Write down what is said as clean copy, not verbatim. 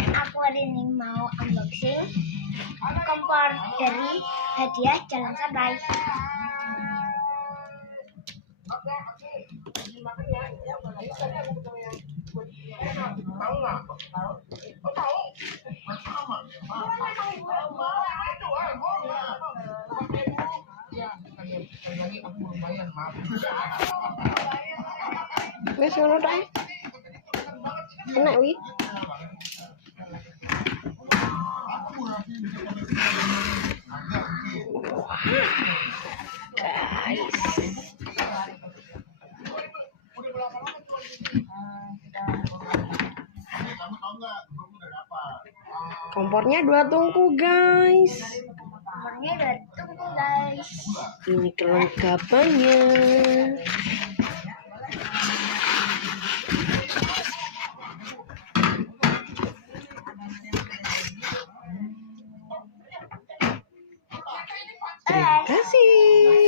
Aku hari ini mau unboxing kompor dari hadiah Jalan Santai. Wes ngono ta? Enak wi. Guys. Kompornya 2 tungku, guys. Kompornya 2 tungku, guys. Ini kelengkapannya. Terima kasih.